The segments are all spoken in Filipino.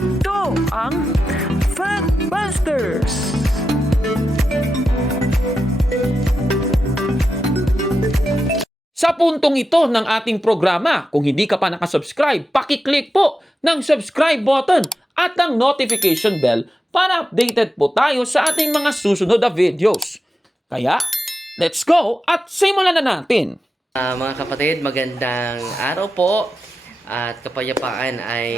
Ito ang Factbusters! Sa puntong ito ng ating programa, kung hindi ka pa nakasubscribe, pakiclick po ng subscribe button at ang notification bell para updated po tayo sa ating mga susunod na videos. Kaya, let's go at simulan na natin! Mga kapatid, magandang araw po at kapayapaan ay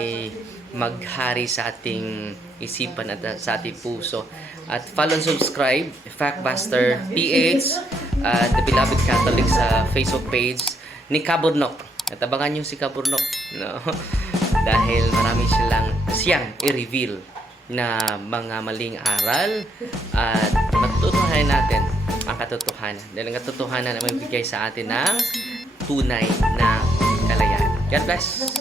maghari sa ating isipan at sa ating puso. At follow and subscribe, Factbuster PH at The Beloved Catholic sa Facebook page ni Kaburnok. At abangan nyo si Kaburnok, no? Dahil marami siyang i-reveal na mga maling aral at matutuhanan natin ang katotohanan. Dahil ang katotohanan ay magbigay sa atin ng tunay na kalayaan. God bless!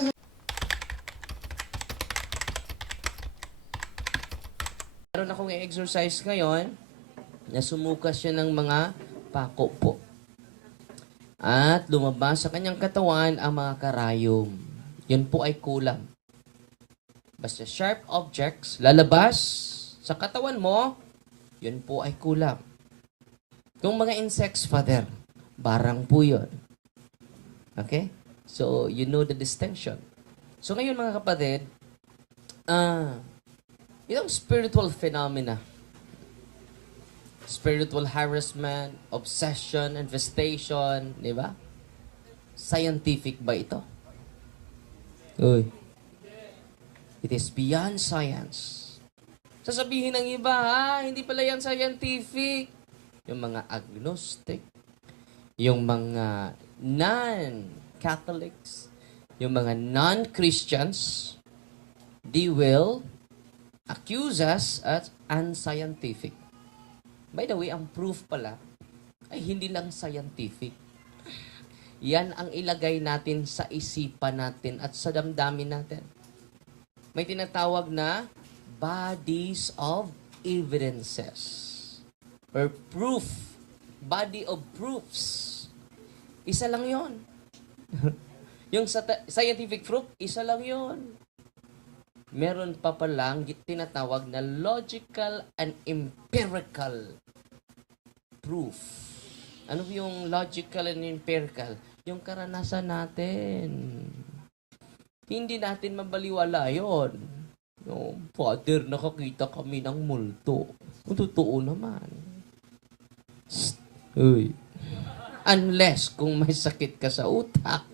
Meron akong i-exercise ngayon na sumukas siya ng mga pako po. At lumabas sa kanyang katawan ang mga karayom. Yun po ay kulang. Basta sharp objects lalabas sa katawan mo, yun po ay kulang. Kung mga insects, Father, barang po yun. Okay? So, you know the distinction. So, ngayon mga kapatid, itong spiritual phenomena, spiritual harassment, obsession, infestation, di ba? Scientific ba ito? Uy. It is beyond science. Sasabihin ng iba, hindi pala yan scientific. Yung mga agnostic, yung mga non-Catholics, yung mga non-Christians, they will accuse us as unscientific. By the way, ang proof pala ay hindi lang scientific. Yan ang ilagay natin sa isipan natin at sa damdamin natin. May tinatawag na bodies of evidences. Or proof. Body of proofs. Isa lang yon. Yung scientific proof, isa lang yon. Meron pa palang tinatawag na logical and empirical proof. Ano yung logical and empirical? Yung karanasan natin. Hindi natin mabaliwala yon. No, Father, nakakita kami ng multo. Totoo naman. Uy. Unless kung may sakit ka sa utak.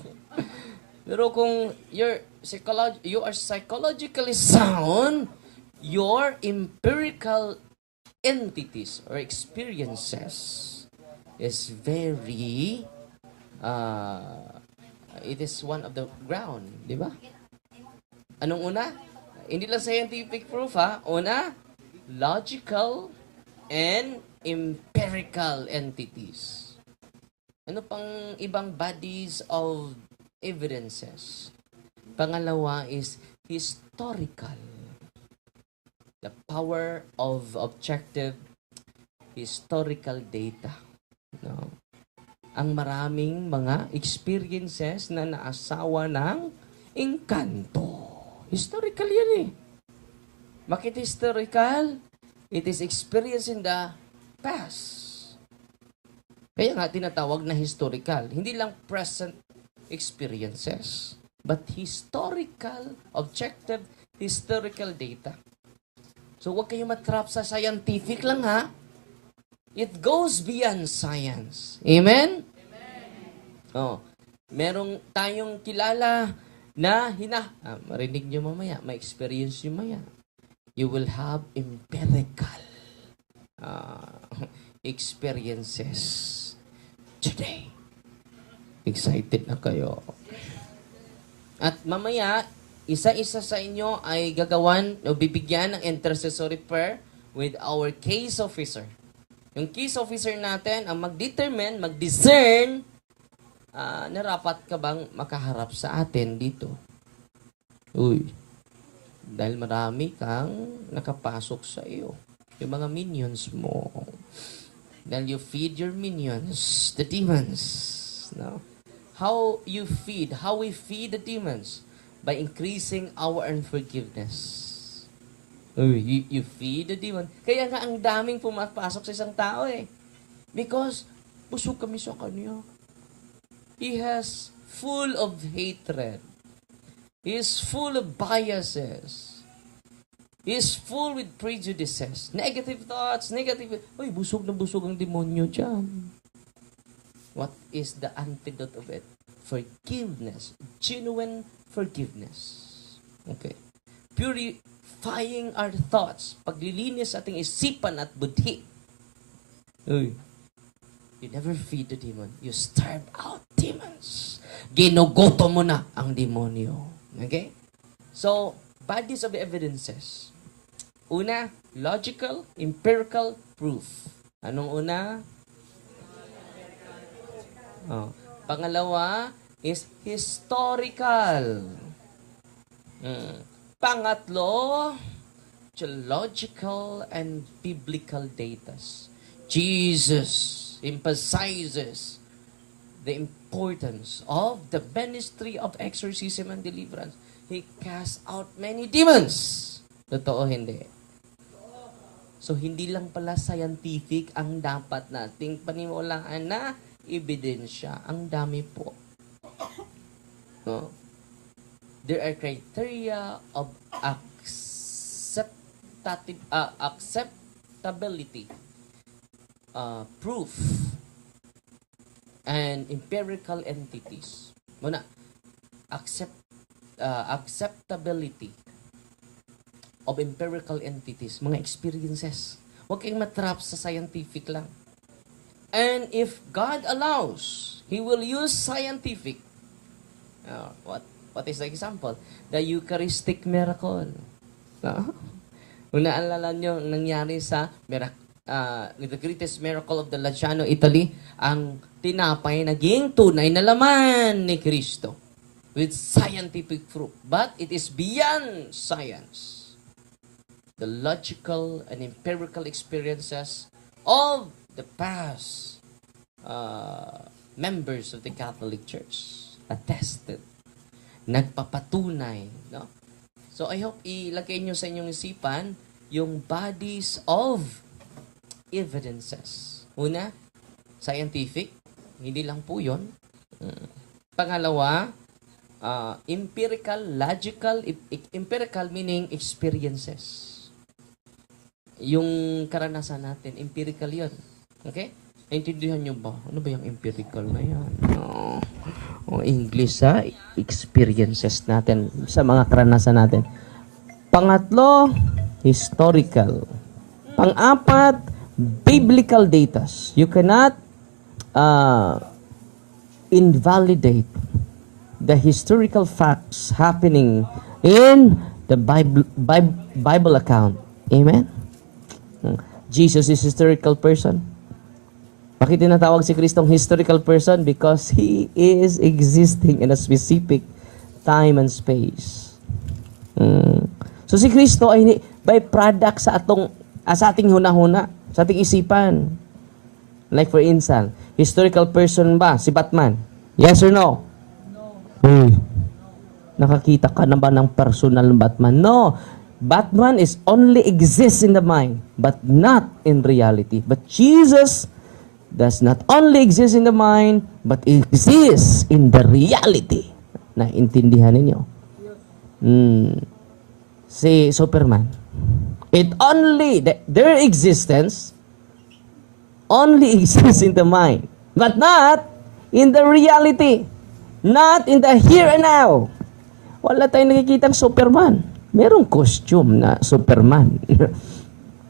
Pero kung you are psychologically sound, your empirical entities or experiences is very it is one of the ground, di ba? Anong una? Hindi lang scientific proof, ha? Una, logical and empirical entities. Ano pang ibang bodies of evidences? Pangalawa is historical. The power of objective historical data. No? Ang maraming mga experiences na naasawa ng engkanto. Historical yan eh. Bakit historical? It is experience in the past. Kaya nga tinatawag na historical. Hindi lang present experiences, but historical, objective, historical data. So huwag kayo matrap sa scientific lang, ha? It goes beyond science. Amen? Oh, merong tayong kilala na marinig nyo mamaya, may experience nyo mamaya. You will have empirical experiences today. Excited na kayo. At mamaya, isa-isa sa inyo ay gagawan o bibigyan ng intercessory prayer with our case officer. Yung case officer natin ang mag-determine, mag-discern narapat ka bang makaharap sa atin dito. Uy. Dahil marami kang nakapasok sa iyo. Yung mga minions mo. Dahil you feed your minions, the demons. No? How we feed the demons? By increasing our unforgiveness. You feed the demon. Kaya nga ang daming pumapasok sa isang tao eh. Because busog kami sa kanya. He has full of hatred. He is full of biases. He is full with prejudices. Negative thoughts, negative... Uy, busog na busog ang demonyo dyan. What is the antidote of it? Forgiveness. Genuine forgiveness. Okay. Purifying our thoughts. Paglilinis sa ating isipan at budhi. Uy. You never feed the demon. You starve out demons. Ginugoto mo na ang demonyo. Okay? So, bodies of evidences. Una, logical, empirical proof. Anong una? Oh. Pangalawa is historical. Pangatlo, theological and biblical data. Jesus emphasizes the importance of the ministry of exorcism and deliverance. He cast out many demons. Totoo hindi? So, hindi lang pala scientific ang dapat nating paniwalaan na ebidensya. Ang dami po. No? There are criteria of acceptability, proof, and empirical entities. Muna, acceptability of empirical entities, mga experiences. Huwag kayong matrap sa scientific lang. And if God allows, He will use scientific. What is the example? The Eucharistic miracle. Unaalala nyo nangyari sa the greatest miracle of the Lanciano, Italy, ang tinapay naging tunay na laman ni Kristo with scientific proof. But it is beyond science. The logical and empirical experiences of the past members of the Catholic Church attested, nagpapatunay, no? So I hope ilagay nyo sa inyong isipan yung bodies of evidences. Una, scientific, hindi lang po yun. Pangalawa, empirical, logical, empirical meaning experiences. Yung karanasan natin, empirical yun. Okay? Naintindihan nyo ba? Ano ba yung empirical na yan? English ha? Experiences natin sa mga karanasan natin. Pangatlo, historical. Pang-apat, biblical data. You cannot invalidate the historical facts happening in the Bible account. Amen? Jesus is historical person. Bakit tinatawag si Kristong historical person? Because He is existing in a specific time and space. So si Kristo ay by-product sa ating hunahuna, sa ating isipan. Like for instance, historical person ba si Batman? Yes or no? No. Nakakita ka na ba ng personal Batman? No. Batman is only exists in the mind, but not in reality. But Jesus does not only exist in the mind, but exists in the reality. Naintindihan ninyo? Si Superman. Their existence only exists in the mind, but not in the reality. Not in the here and now. Wala tayong nakikitang Superman. Merong costume na Superman.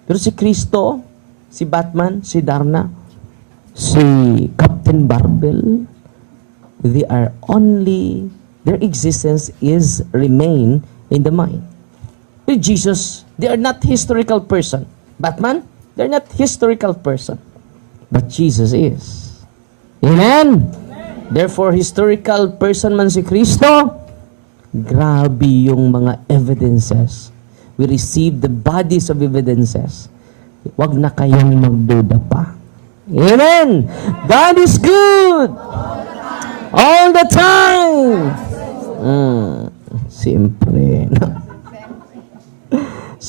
Pero si Kristo, si Batman, si Darna, si Captain Barbell, their existence is remain in the mind. With Jesus, they are not historical person. Batman, they're not historical person. But Jesus is. Amen? Therefore, historical person man si Kristo, grabe yung mga evidences. We receive the bodies of evidences. Huwag na kayong magduda pa. Amen! God is good! All the time! Siyempre.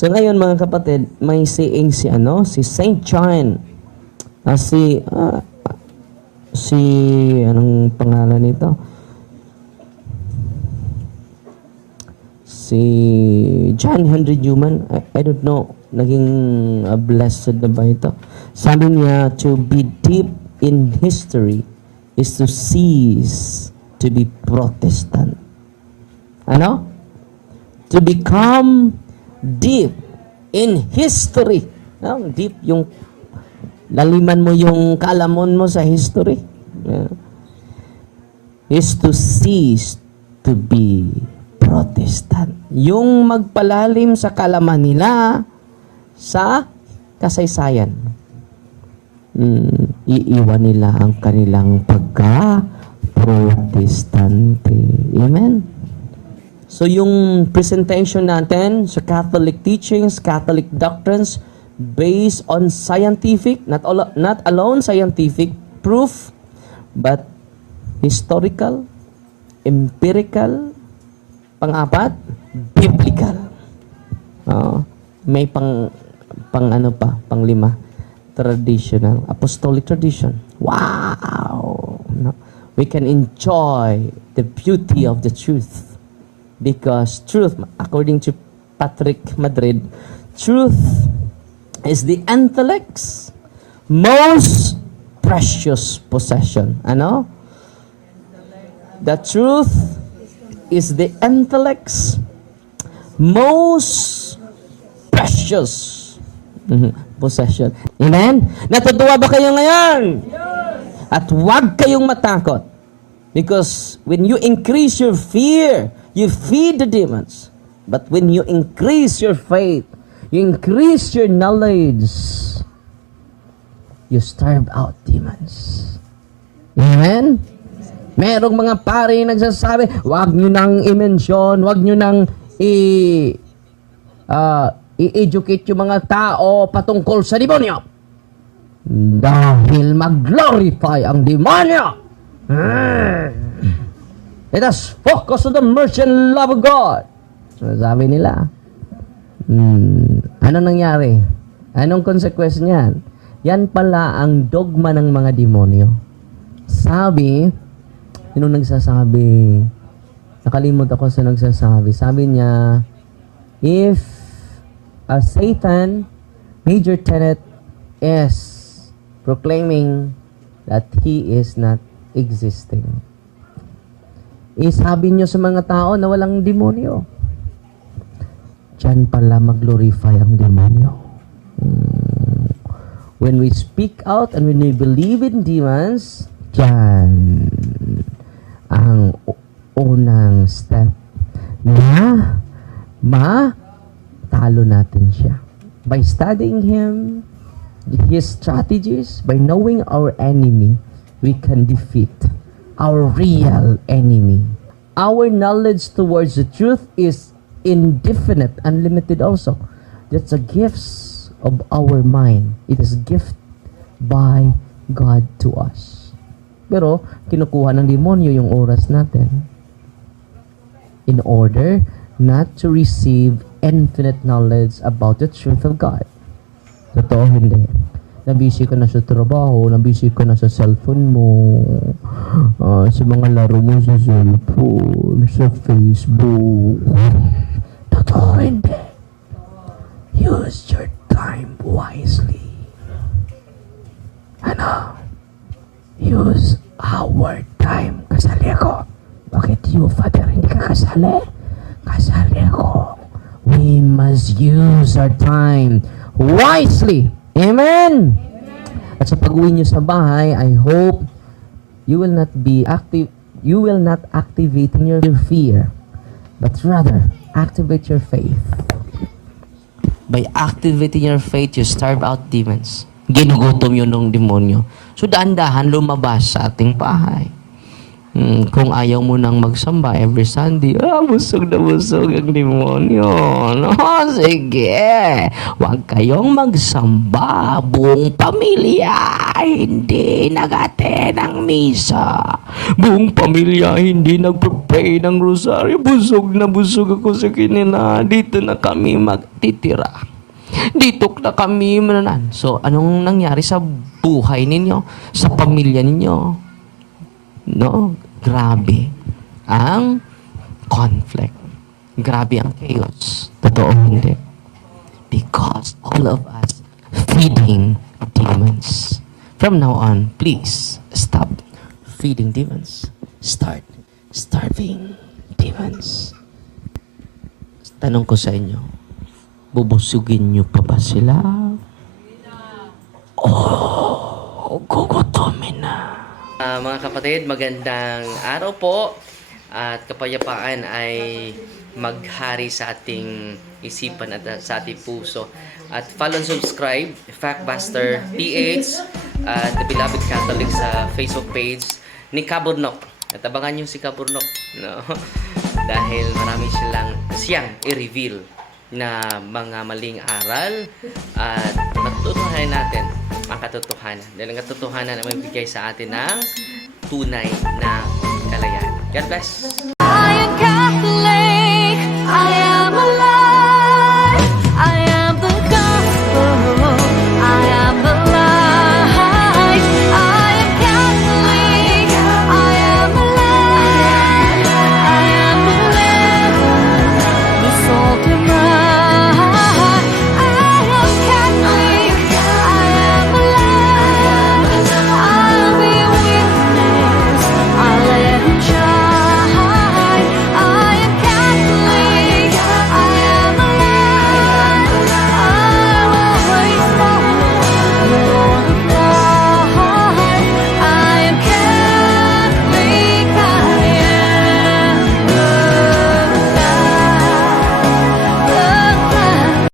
So ngayon mga kapatid, may saying si si Saint John. Anong pangalan nito? Si John Henry Newman, I don't know, naging blessed na ba ito? Sabi niya, to be deep in history is to cease to be Protestant. Ano? To become deep in history. No? Deep yung laliman mo yung kaalaman mo sa history. Yeah. Is to cease to be Protestant. Yung magpalalim sa kaalaman nila sa kasaysayan. Iiwan nila ang kanilang pagka-protestante. Amen? So yung presentation natin sa Catholic teachings, Catholic doctrines, based on scientific, not alone scientific proof, but historical, empirical, pang-apat, biblical. May pang-lima, traditional, apostolic tradition. Wow! No? We can enjoy the beauty of the truth. Because truth, according to Patrick Madrid, truth is the intellect's most precious possession. Ano? The truth is the intellect's most precious possession. Amen? Natutuwa ba kayo ngayon? At huwag kayong matakot. Because when you increase your fear, you feed the demons. But when you increase your faith, you increase your knowledge, you starve out demons. Amen? Merong mga pari nagsasabi, wag nyo nang i-mention, wag nyo nang i-educate yung mga tao patungkol sa demonyo. Dahil mag-glorify ang demonyo. Let us focus on the mercy and love of God. So, sabi nila, ano nangyari? Anong consequence niyan? Yan pala ang dogma ng mga demonyo. Sabi, yun nagsasabi, nakalimot ako sa nagsasabi. Sabi niya, if a Satan major tenet is proclaiming that he is not existing, sabi niyo sa mga tao na walang demonyo. Diyan pala mag-glorify ang demonyo. When we speak out and when we believe in demons, diyan ang unang step na matalo natin siya. By studying him, his strategies, by knowing our enemy, we can defeat our real enemy. Our knowledge towards the truth is indefinite, unlimited also. That's a gift of our mind. It is gift by God to us. Pero, kinukuha ng demonyo yung oras natin in order not to receive infinite knowledge about the truth of God. Totoo, hindi. Nabisi ka na sa trabaho, nabisi ka na sa cellphone mo, sa mga laro mo sa cellphone, sa Facebook. Totoo, hindi. Use your time wisely. Ano? Use our time. Kasali ako. Bakit you, Father, hindi ka kasali? Kasali ako. We must use our time wisely. Amen? At sa pag-uwi niyo sa bahay, I hope you will not activating your fear, but rather activate your faith. By activating your faith, you starve out demons. Ginugutom yun ng demonyo. So, daan-dahan lumabas sa ating bahay. Kung ayaw mo nang magsamba every Sunday, busog na busog ang demonyo. No, sige. Huwag kayong magsamba. Buong pamilya hindi nag-attend ng misa. Buong pamilya hindi nagpre-pray ng rosaryo. Busog na busog ako sa kanila. Dito na kami magtitira. Dito na kami mananan. So, anong nangyari sa buhay ninyo? Sa pamilya ninyo? No? Grabe ang conflict. Grabe ang chaos. Totoo hindi. Because all of us feeding demons. From now on, please stop feeding demons. Start starving demons. Tanong ko sa inyo, bubusugin niyo pa ba sila? Gugutomin na. Mga kapatid, magandang araw po at kapayapaan ay maghari sa ating isipan at sa ating puso. At follow and subscribe, Factbuster PH at The Beloved Catholic sa Facebook page ni Kaburnok. At abangan nyo si Kaburnok, no? Dahil marami siyang i-reveal na mga maling aral at matutunan natin ang katotohanan. Dahil ang katotohanan ay magbigay sa atin ng tunay na kalayaan. God bless! I am Catholic. I am